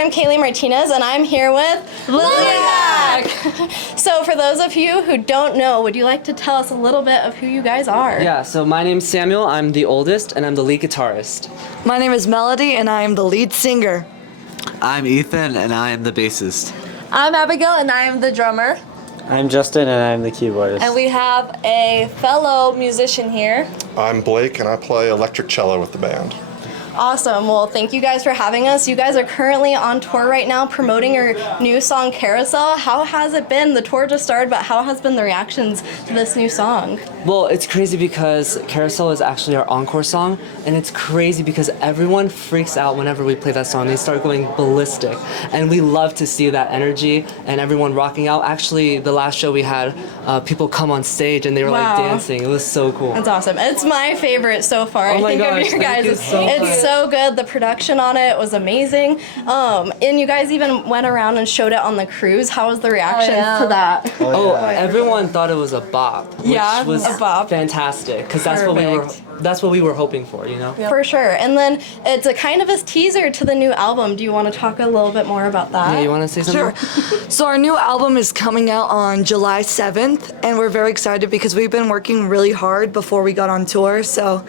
I'm Kaylee Martinez, and I'm here with Liliac. So for those of you who don't know, would you like to tell us a little bit of who you guys are? Yeah, so my name's Samuel, I'm the oldest, and I'm the lead guitarist. My name is Melody, and I am the lead singer. I'm Ethan, and I am the bassist. I'm Abigail, and I am the drummer. I'm Justin, and I'm the keyboardist. And we have a fellow musician here. I'm Blake, and I play electric cello with the band. Awesome. Well, thank you guys for having us. You guys are currently on tour right now promoting your new song, Carousel. How has it been? The tour just started, but how has been the reactions to this new song? Well, it's crazy because Carousel is actually our encore song, and it's crazy because everyone freaks out whenever we play that song. They start going ballistic, and we love to see that energy and everyone rocking out. Actually, the last show we had, people come on stage and they were like dancing. It was so cool. That's awesome. It's my favorite so far. Oh my gosh, of your guys. it's so good. The production on it was amazing. And you guys even went around and showed it on the cruise. How was the reaction to that? Everyone thought it was a bop, which was a bop. Fantastic, because that's what we were hoping for, you know? Yep. For sure. And then it's a kind of a teaser to the new album. Do you want to talk a little bit more about that? Yeah, you want to say something? Sure. So our new album is coming out on July 7th, and we're very excited because we've been working really hard before we got on tour. So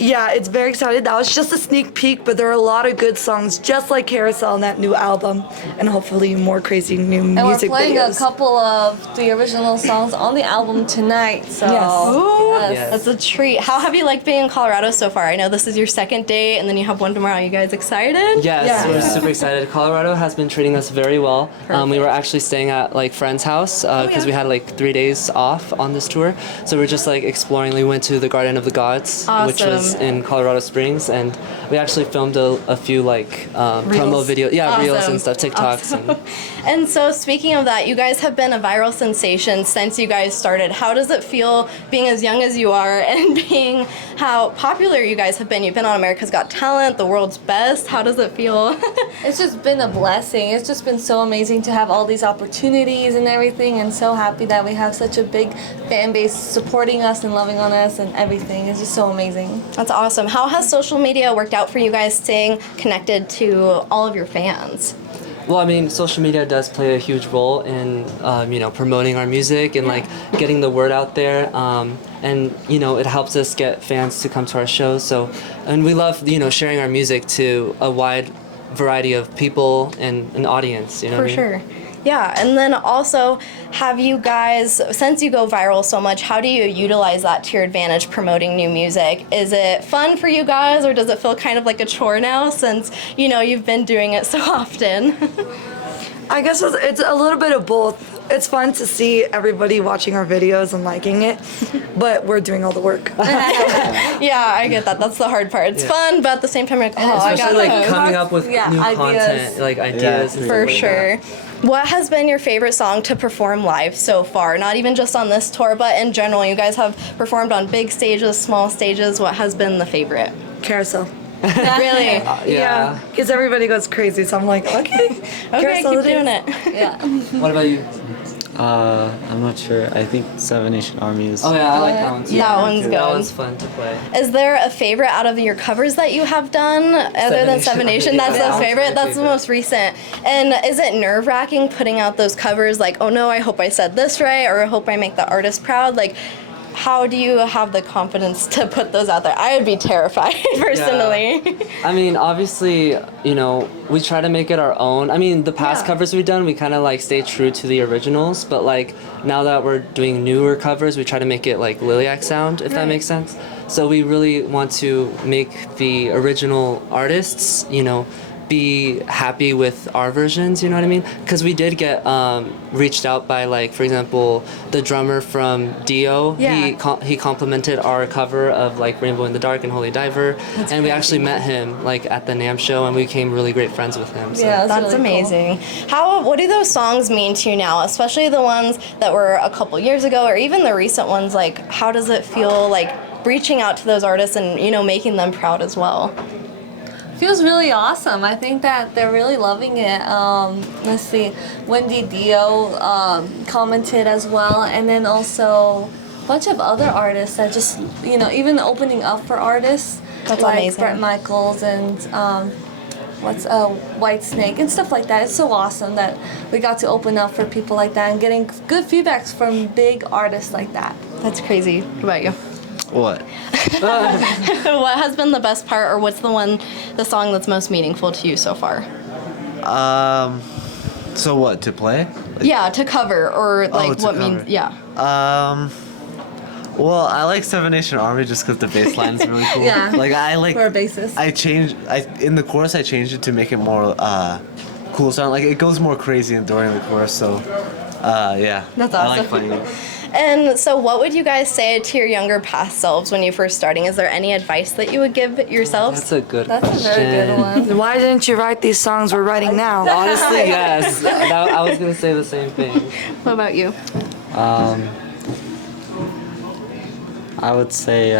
yeah, it's very excited. That was just a sneak peek, but there are a lot of good songs just like Carousel in that new album, and hopefully more crazy new music videos. And we're playing a couple of the original songs on the album tonight, so yes. That's a treat. How have you liked being in Colorado so far? I know this is your second date, and then you have one tomorrow. You guys excited? Yes, we're super excited. Colorado has been treating us very well. We were actually staying at like friend's house because we had like 3 days off on this tour. So we're just like exploring. We went to the Garden of the Gods, which was in Colorado Springs, and we actually filmed a few like promo videos, reels and stuff, TikToks. And so speaking of that, you guys have been a viral sensation since you guys started. How does it feel being as young as you are and being how popular you guys have been? You've been on America's Got Talent, The World's Best. How does it feel? It's just been a blessing. It's just been so amazing to have all these opportunities and everything, and so happy that we have such a big fan base supporting us and loving on us and everything. It's just so amazing. That's awesome. How has social media worked out for you guys staying connected to all of your fans? Well, I mean, social media does play a huge role in, promoting our music and like getting the word out there. And, it helps us get fans to come to our shows. So, and we love, sharing our music to a wide variety of people and an audience, you know what I mean? For sure. Yeah, and then also, have you guys, since you go viral so much, how do you utilize that to your advantage promoting new music? Is it fun for you guys, or does it feel kind of like a chore now since, you've been doing it so often? I guess it's a little bit of both. It's fun to see everybody watching our videos and liking it, but we're doing all the work. Yeah, I get that. That's the hard part. It's fun, but at the same time, you're like, I got like coming up with new content, like ideas. Yeah, for sure. What has been your favorite song to perform live so far? Not even just on this tour, but in general. You guys have performed on big stages, small stages. What has been the favorite? Carousel. Really? Yeah. Because everybody goes crazy, so I'm like, okay, Carousel keep doing it. Yeah. What about you? I'm not sure. I think Seven Nation Army is... Oh yeah, I like that one too. That one's good. That one's fun to play. Is there a favorite out of your covers that you have done other than Seven Nation? That's the favorite? That's the most recent. And is it nerve-wracking putting out those covers like, oh no, I hope I said this right, or I hope I make the artist proud? Like, how do you have the confidence to put those out there? I would be terrified, personally. Yeah. I mean, obviously, we try to make it our own. I mean, the past covers we've done, we kind of like stay true to the originals, but like now that we're doing newer covers, we try to make it like Liliac sound, if that makes sense. So we really want to make the original artists, be happy with our versions, you know what I mean? Because we did get reached out by, like, for example, the drummer from Dio. He complimented our cover of like Rainbow in the Dark and Holy Diver. And we actually met him like at the NAMM show, and we became really great friends with him. So. Yeah, that's really amazing. Cool. What do those songs mean to you now, especially the ones that were a couple years ago, or even the recent ones? Like, how does it feel like reaching out to those artists and making them proud as well? Feels really awesome. I think that they're really loving it. Let's see, Wendy Dio commented as well, and then also a bunch of other artists that just, even opening up for artists. That's like amazing. Bret Michaels and what's White Snake and stuff like that. It's so awesome that we got to open up for people like that and getting good feedbacks from big artists like that. That's crazy. What about you? What? What has been the best part, or what's the song that's most meaningful to you so far? So what, to play? Yeah, to cover, or like to what cover. means, yeah. Well, I like Seven Nation Army just because the bass line is really cool. Yeah. Like I like. For a bassist. In the chorus I changed it to make it more cool sound. Like it goes more crazy during the chorus. So, yeah. That's I like awesome. playing it. And so what would you guys say to your younger past selves when you first starting? Is there any advice that you would give yourselves? That's a good That's question. a very good one. Why didn't you write these songs we're writing now? Honestly, yes. I was gonna say the same thing. What about you? I would say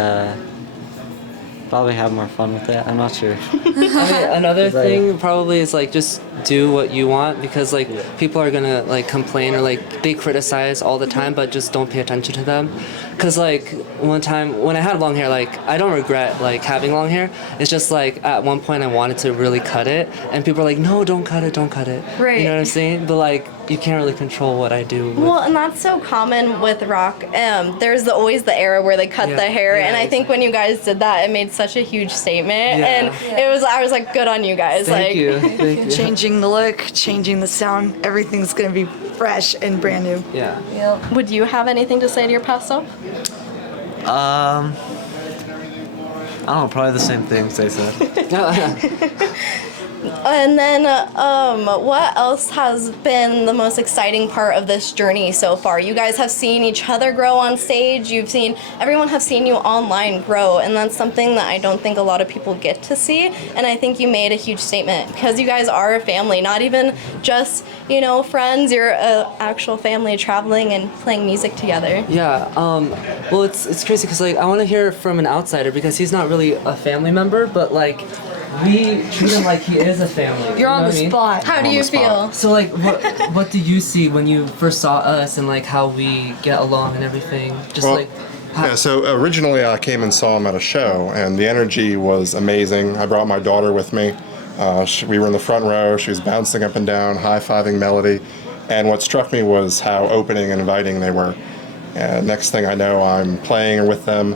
probably have more fun with it. I'm not sure. I mean, another thing probably is like just do what you want, because like people are gonna like complain or like they criticize all the time, but just don't pay attention to them. Cause like one time when I had long hair, like I don't regret like having long hair. It's just like at one point I wanted to really cut it, and people are like, no, don't cut it, don't cut it. Right. You know what I'm saying? But like you can't really control what I do. Well, and that's so common with rock. There's always the era where they cut Yeah, the hair, yeah, and I think when you guys did that, it made such a huge statement, Yeah. and I was like, good on you guys. Thank like, you. Thank you. Changing the look, changing the sound, everything's gonna be fresh and brand new. Yeah. Yep. Would you have anything to say to your past self? I don't know, probably the same things they said. And then, what else has been the most exciting part of this journey so far? You guys have seen each other grow on stage. Everyone has seen you online grow, and that's something that I don't think a lot of people get to see. And I think you made a huge statement because you guys are a family, not even just, friends. You're an actual family traveling and playing music together. Yeah. Well, it's crazy because like I want to hear from an outsider because he's not really a family member, but like we treat him like he is a family. You're on know the what I mean? spot. How do On you the spot. feel? So like, what do you see when you first saw us and like how we get along and everything? Just Well, like, how, Yeah, so originally I came and saw him at a show, and the energy was amazing. I brought my daughter with me. We were in the front row. She was bouncing up and down, high-fiving Melody. And what struck me was how opening and inviting they were. And next thing I know, I'm playing with them.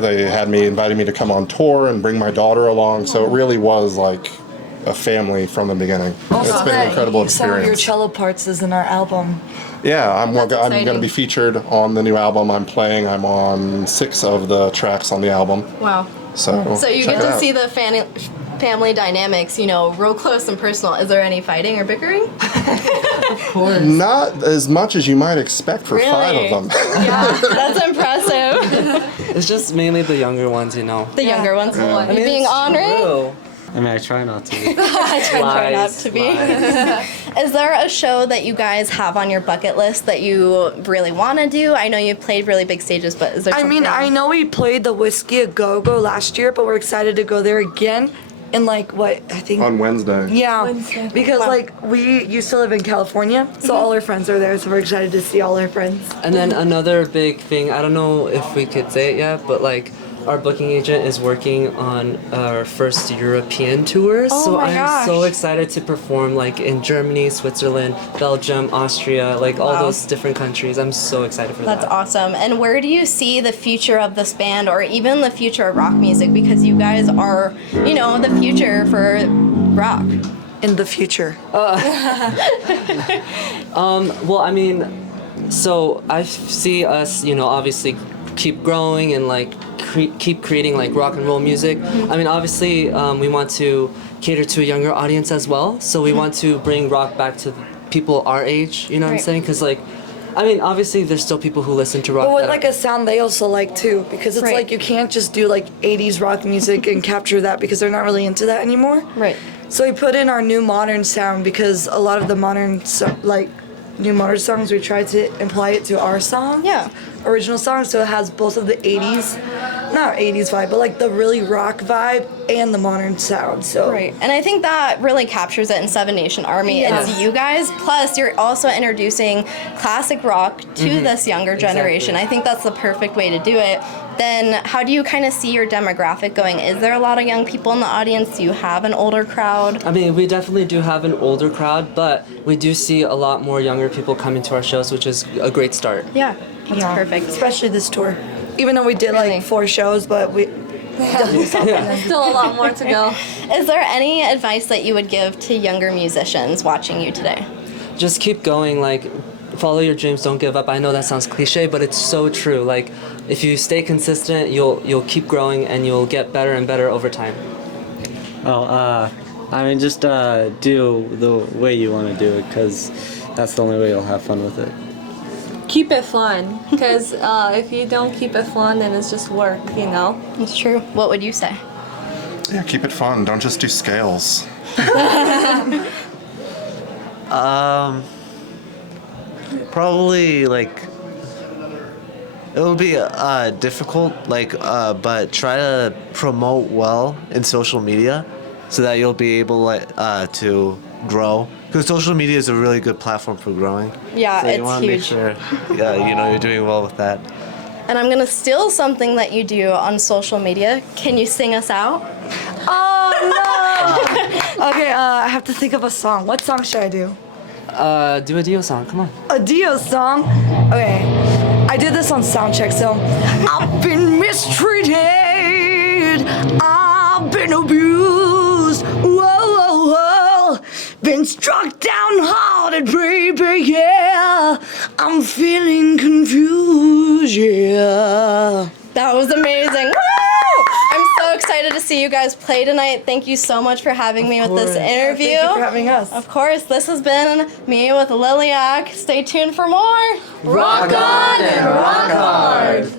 They invited me to come on tour and bring my daughter along. So it really was like a family from the beginning. It's been an incredible Some of your experience. cello parts is in our album. Yeah, I'm going exciting. to be featured on the new album I'm playing. I'm on 6 of the tracks on the album. Wow. So you check get it to out. see the family dynamics, real close and personal. Is there any fighting or bickering? of course. Not as much as you might expect for 5 Really? of them. Yeah, that's impressive. It's just mainly the younger ones, The younger ones. I You mean, being it's honoring? true. I mean, I try not to. I try not Lies, to be. lies. Is there a show that you guys have on your bucket list that you really want to do? I know you've played really big stages, but is there something? I know we played the Whiskey a Go-Go last year, but we're excited to go there again in I think On Wednesday. yeah, Wednesday. because we used to live in California, so all our friends are there, so we're excited to see all our friends. And then another big thing, I don't know if we could say it yet, but like our booking agent is working on our first European tour. Oh So my I'm gosh. so excited to perform like in Germany, Switzerland, Belgium, Austria, like all Wow. those different countries. I'm so excited for That's that. awesome. And where do you see the future of this band, or even the future of rock music? Because you guys are, the future for rock. In the future. Well, I mean, so I see us, obviously keep growing and like keep creating like rock and roll music. I mean, obviously, we want to cater to a younger audience as well. So we want to bring rock back to people our age. You know what I'm Right. saying? Because like, I mean, obviously, there's still people who listen to rock. But with that like a sound they also like too, because it's Right. like you can't just do like 80s rock music and capture that because they're not really into that anymore. Right. So we put in our new modern sound because a lot of the new modern songs we tried to imply it to our song. Yeah. Original song, so it has both of the 80s, not 80s vibe, but like the really rock vibe and the modern sound. So Right. And I think that really captures it in Seven Nation Army. Yes. It's you guys, plus you're also introducing classic rock to this younger generation. Exactly. I think that's the perfect way to do it. then how do you kind of see your demographic going? Is there a lot of young people in the audience? Do you have an older crowd? I mean, we definitely do have an older crowd, but we do see a lot more younger people coming to our shows, which is a great start. Yeah, that's perfect. Especially this tour. Even though we did Really? like 4 shows, but we Still a lot more to go. Is there any advice that you would give to younger musicians watching you today? Just keep going, like, follow your dreams, don't give up. I know that sounds cliche, but it's so true. Like, if you stay consistent, you'll keep growing and you'll get better and better over time. Well, I mean, just do the way you want to do it, because that's the only way you'll have fun with it. Keep it fun, because if you don't keep it fun, then it's just work, you know? It's true. What would you say? Yeah, keep it fun. Don't just do scales. Probably like it will be difficult, like, but try to promote well in social media, so that you'll be able to grow. Because social media is a really good platform for growing. Yeah, So you it's want to make huge. sure, you're doing well with that. And I'm gonna steal something that you do on social media. Can you sing us out? Oh no! Okay, I have to think of a song. What song should I do? Do a Dio song, come on. A Dio song? Okay. I did this on soundcheck, so I've been mistreated. I've been abused. Whoa, whoa, whoa. Been struck down hard, baby, yeah. I'm feeling confused, yeah. That was amazing. Woo! I'm so excited to see you guys play tonight. Thank you so much for having me with this interview. Thank you for having us. Of course, this has been me with Liliac. Stay tuned for more. Rock on and rock hard!